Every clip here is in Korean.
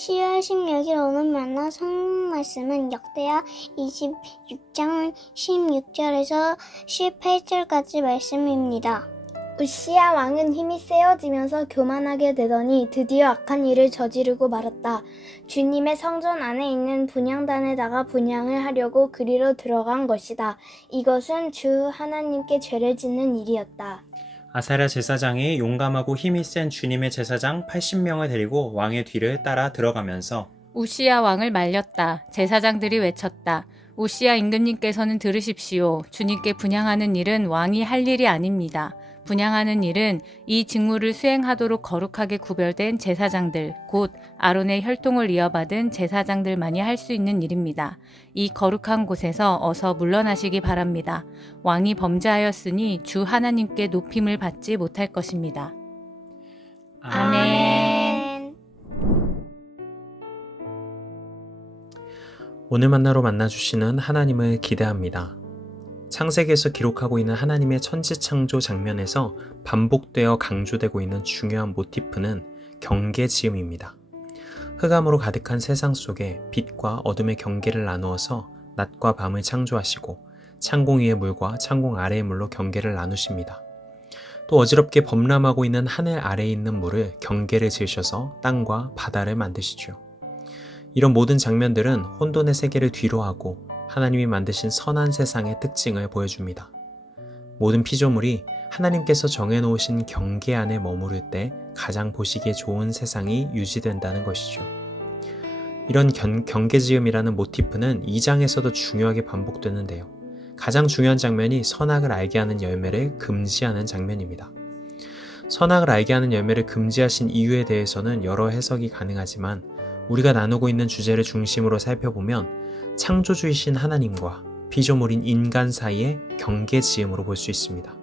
10월 16일 오늘 만나 성경 말씀은 역대하 26장 16절에서 18절까지 말씀입니다. 우시야 왕은 힘이 세어지면서 교만하게 되더니 드디어 악한 일을 저지르고 말았다. 주님의 성전 안에 있는 분향단에다가 분향을 하려고 그리로 들어간 것이다. 이것은 주 하나님께 죄를 짓는 일이었다. 아사랴 제사장이 용감하고 힘이 센 주님의 제사장 80명을 데리고 왕의 뒤를 따라 들어가면서 우시야 왕을 말렸다. 제사장들이 외쳤다. 우시야 임금님께서는 들으십시오. 주님께 분향하는 일은 왕이 할 일이 아닙니다. 분향하는 일은 이 직무를 수행하도록 거룩하게 구별된 제사장들, 곧 아론의 혈통을 이어받은 제사장들만이 할 수 있는 일입니다. 이 거룩한 곳에서 어서 물러나시기 바랍니다. 왕이 범죄하였으니 주 하나님께 높임을 받지 못할 것입니다. 아멘. 오늘 만나로 만나주시는 하나님을 기대합니다. 창세기에서 기록하고 있는 하나님의 천지창조 장면에서 반복되어 강조되고 있는 중요한 모티프는 경계지음입니다. 흑암으로 가득한 세상 속에 빛과 어둠의 경계를 나누어서 낮과 밤을 창조하시고 창공 위의 물과 창공 아래의 물로 경계를 나누십니다. 또 어지럽게 범람하고 있는 하늘 아래에 있는 물을 경계를 지으셔서 땅과 바다를 만드시죠. 이런 모든 장면들은 혼돈의 세계를 뒤로하고 하나님이 만드신 선한 세상의 특징을 보여줍니다. 모든 피조물이 하나님께서 정해놓으신 경계 안에 머무를 때 가장 보시기에 좋은 세상이 유지된다는 것이죠. 이런 경계지음이라는 모티프는 2장에서도 중요하게 반복되는데요. 가장 중요한 장면이 선악을 알게 하는 열매를 금지하는 장면입니다. 선악을 알게 하는 열매를 금지하신 이유에 대해서는 여러 해석이 가능하지만 우리가 나누고 있는 주제를 중심으로 살펴보면 창조주이신 하나님과 피조물인 인간 사이의 경계지음으로 볼 수 있습니다.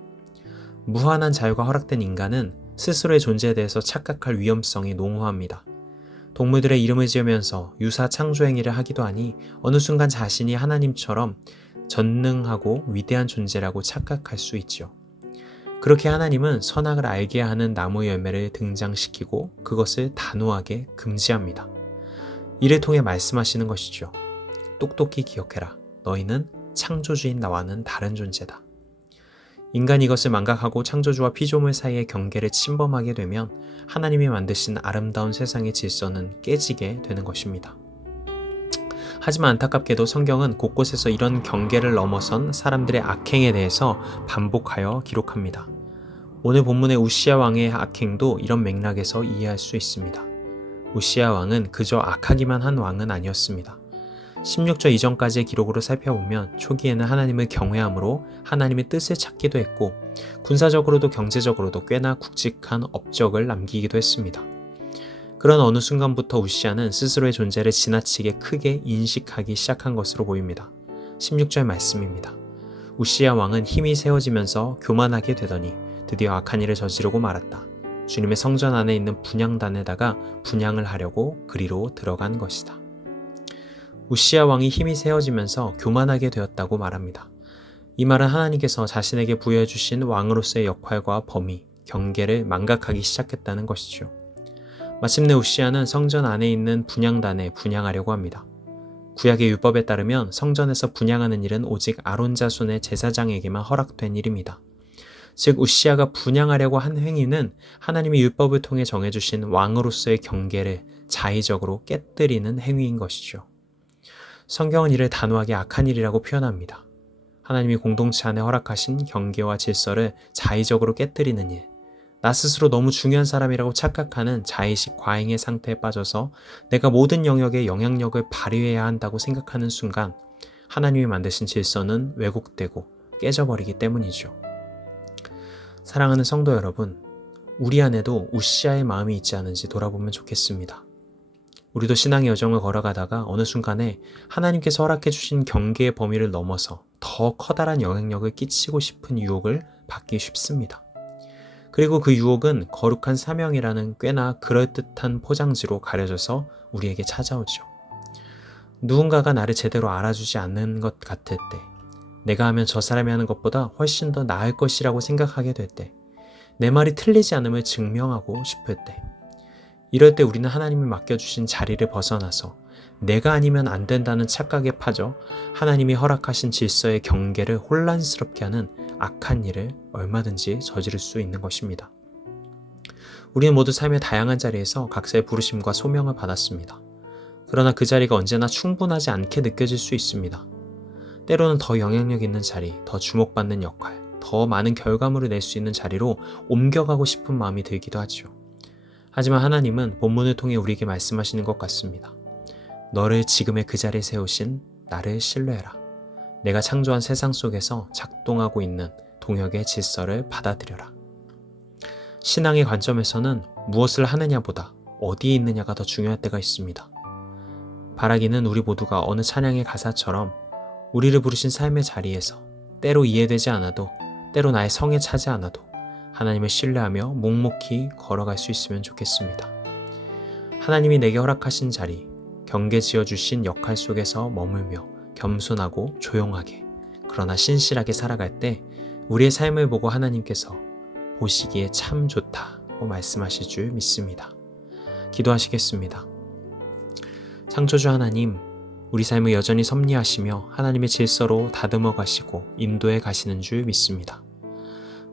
무한한 자유가 허락된 인간은 스스로의 존재에 대해서 착각할 위험성이 농후합니다. 동물들의 이름을 지으면서 유사 창조 행위를 하기도 하니 어느 순간 자신이 하나님처럼 전능하고 위대한 존재라고 착각할 수 있죠. 그렇게 하나님은 선악을 알게 하는 나무 열매를 등장시키고 그것을 단호하게 금지합니다. 이를 통해 말씀하시는 것이죠. 똑똑히 기억해라. 너희는 창조주인 나와는 다른 존재다. 인간이 이것을 망각하고 창조주와 피조물 사이의 경계를 침범하게 되면 하나님이 만드신 아름다운 세상의 질서는 깨지게 되는 것입니다. 하지만 안타깝게도 성경은 곳곳에서 이런 경계를 넘어선 사람들의 악행에 대해서 반복하여 기록합니다. 오늘 본문의 우시야 왕의 악행도 이런 맥락에서 이해할 수 있습니다. 우시야 왕은 그저 악하기만 한 왕은 아니었습니다. 16절 이전까지의 기록으로 살펴보면 초기에는 하나님을 경외함으로 하나님의 뜻을 찾기도 했고 군사적으로도 경제적으로도 꽤나 굵직한 업적을 남기기도 했습니다. 그런 어느 순간부터 우시야는 스스로의 존재를 지나치게 크게 인식하기 시작한 것으로 보입니다. 16절 말씀입니다. 우시야 왕은 힘이 세워지면서 교만하게 되더니 드디어 악한 일을 저지르고 말았다. 주님의 성전 안에 있는 분향단에다가 분향을 하려고 그리로 들어간 것이다. 우시야 왕이 힘이 세워지면서 교만하게 되었다고 말합니다. 이 말은 하나님께서 자신에게 부여해 주신 왕으로서의 역할과 범위, 경계를 망각하기 시작했다는 것이죠. 마침내 우시야는 성전 안에 있는 분향단에 분향하려고 합니다. 구약의 율법에 따르면 성전에서 분향하는 일은 오직 아론 자손의 제사장에게만 허락된 일입니다. 즉 우시야가 분향하려고 한 행위는 하나님이 율법을 통해 정해주신 왕으로서의 경계를 자의적으로 깨뜨리는 행위인 것이죠. 성경은 이를 단호하게 악한 일이라고 표현합니다. 하나님이 공동체 안에 허락하신 경계와 질서를 자의적으로 깨뜨리는 일, 나 스스로 너무 중요한 사람이라고 착각하는 자의식 과잉의 상태에 빠져서 내가 모든 영역에 영향력을 발휘해야 한다고 생각하는 순간 하나님이 만드신 질서는 왜곡되고 깨져버리기 때문이죠. 사랑하는 성도 여러분, 우리 안에도 우시야의 마음이 있지 않은지 돌아보면 좋겠습니다. 우리도 신앙의 여정을 걸어가다가 어느 순간에 하나님께서 허락해 주신 경계의 범위를 넘어서 더 커다란 영향력을 끼치고 싶은 유혹을 받기 쉽습니다. 그리고 그 유혹은 거룩한 사명이라는 꽤나 그럴듯한 포장지로 가려져서 우리에게 찾아오죠. 누군가가 나를 제대로 알아주지 않는 것 같을 때, 내가 하면 저 사람이 하는 것보다 훨씬 더 나을 것이라고 생각하게 될 때, 내 말이 틀리지 않음을 증명하고 싶을 때, 이럴 때 우리는 하나님이 맡겨주신 자리를 벗어나서 내가 아니면 안 된다는 착각에 빠져 하나님이 허락하신 질서의 경계를 혼란스럽게 하는 악한 일을 얼마든지 저지를 수 있는 것입니다. 우리는 모두 삶의 다양한 자리에서 각자의 부르심과 소명을 받았습니다. 그러나 그 자리가 언제나 충분하지 않게 느껴질 수 있습니다. 때로는 더 영향력 있는 자리, 더 주목받는 역할, 더 많은 결과물을 낼 수 있는 자리로 옮겨가고 싶은 마음이 들기도 하죠. 하지만 하나님은 본문을 통해 우리에게 말씀하시는 것 같습니다. 너를 지금의 그 자리에 세우신 나를 신뢰해라. 내가 창조한 세상 속에서 작동하고 있는 동역의 질서를 받아들여라. 신앙의 관점에서는 무엇을 하느냐보다 어디에 있느냐가 더 중요할 때가 있습니다. 바라기는 우리 모두가 어느 찬양의 가사처럼 우리를 부르신 삶의 자리에서 때로 이해되지 않아도 때로 나의 성에 차지 않아도 하나님을 신뢰하며 묵묵히 걸어갈 수 있으면 좋겠습니다. 하나님이 내게 허락하신 자리, 경계 지어주신 역할 속에서 머물며 겸손하고 조용하게 그러나 신실하게 살아갈 때 우리의 삶을 보고 하나님께서 보시기에 참 좋다고 말씀하실 줄 믿습니다. 기도하시겠습니다. 창조주 하나님, 우리 삶을 여전히 섭리하시며 하나님의 질서로 다듬어 가시고 인도해 가시는 줄 믿습니다.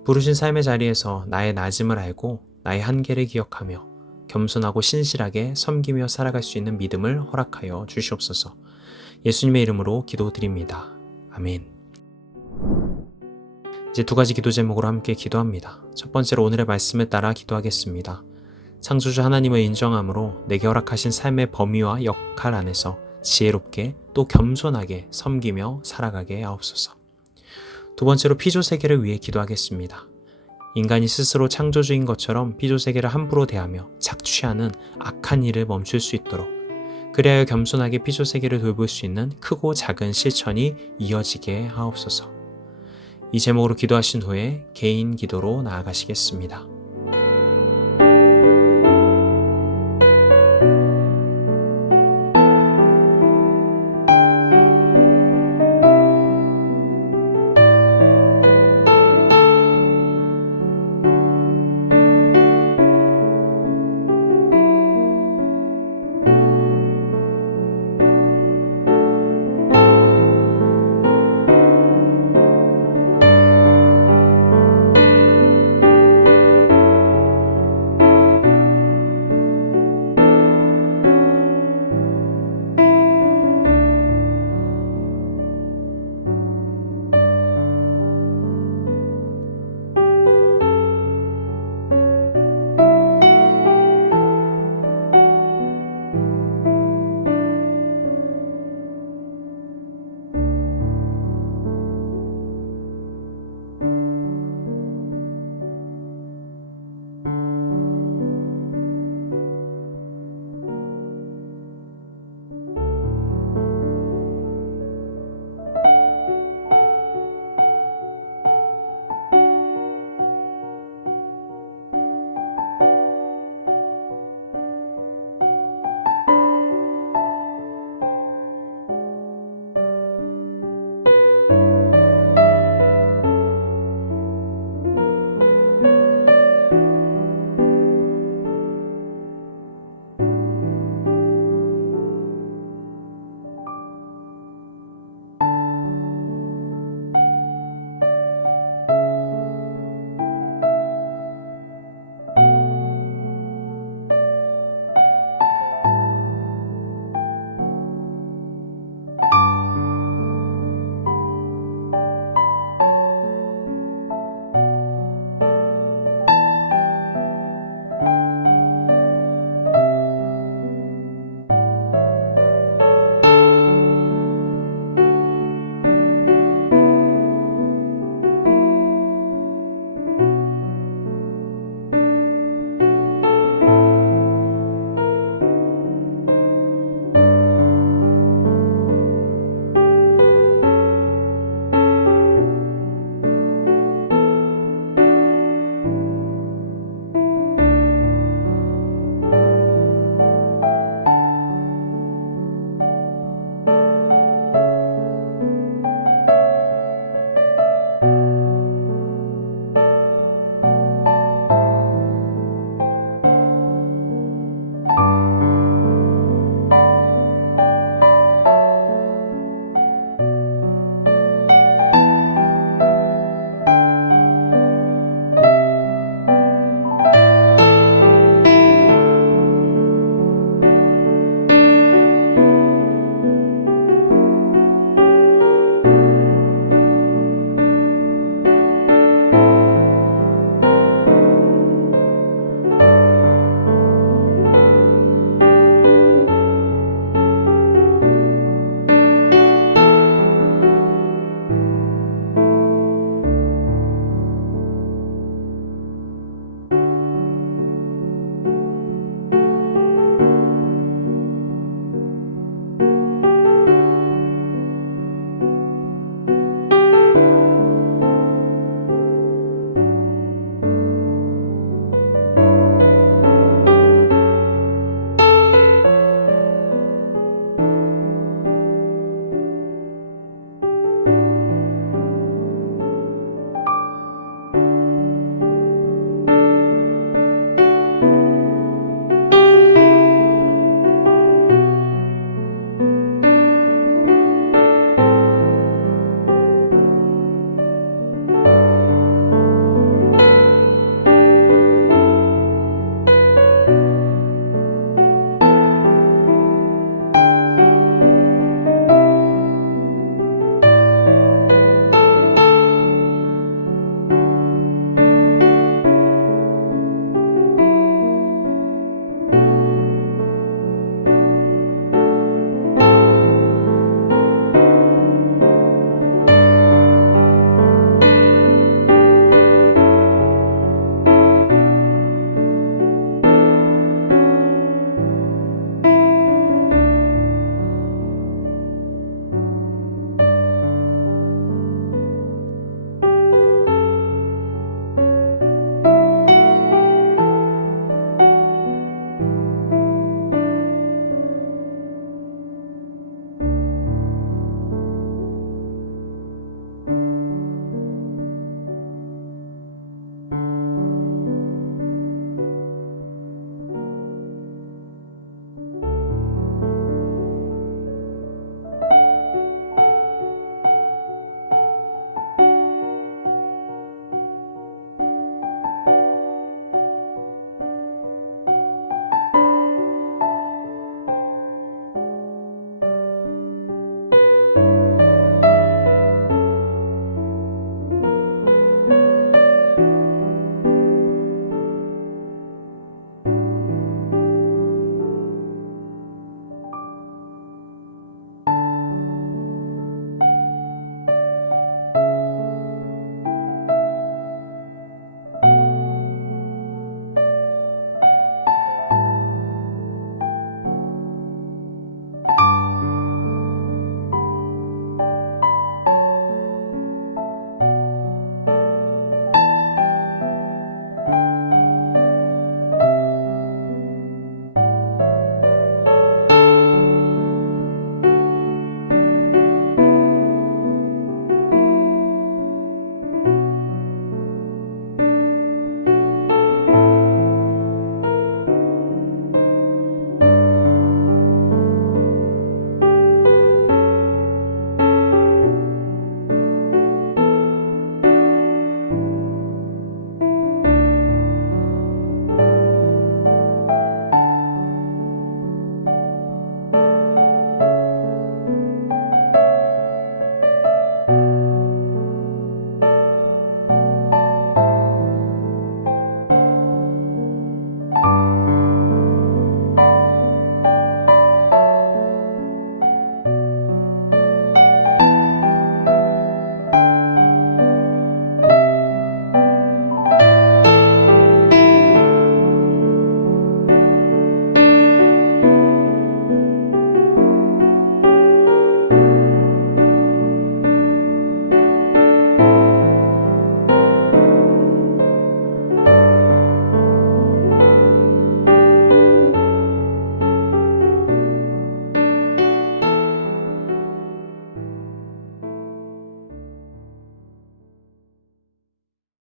부르신 삶의 자리에서 나의 낮음을 알고 나의 한계를 기억하며 겸손하고 신실하게 섬기며 살아갈 수 있는 믿음을 허락하여 주시옵소서. 예수님의 이름으로 기도드립니다. 아멘. 이제 두 가지 기도 제목으로 함께 기도합니다. 첫 번째로 오늘의 말씀을 따라 기도하겠습니다. 창조주 하나님을 인정함으로 내게 허락하신 삶의 범위와 역할 안에서 지혜롭게 또 겸손하게 섬기며 살아가게 하옵소서. 두 번째로 피조세계를 위해 기도하겠습니다. 인간이 스스로 창조주인 것처럼 피조세계를 함부로 대하며 착취하는 악한 일을 멈출 수 있도록 그리하여 겸손하게 피조세계를 돌볼 수 있는 크고 작은 실천이 이어지게 하옵소서. 이 제목으로 기도하신 후에 개인 기도로 나아가시겠습니다.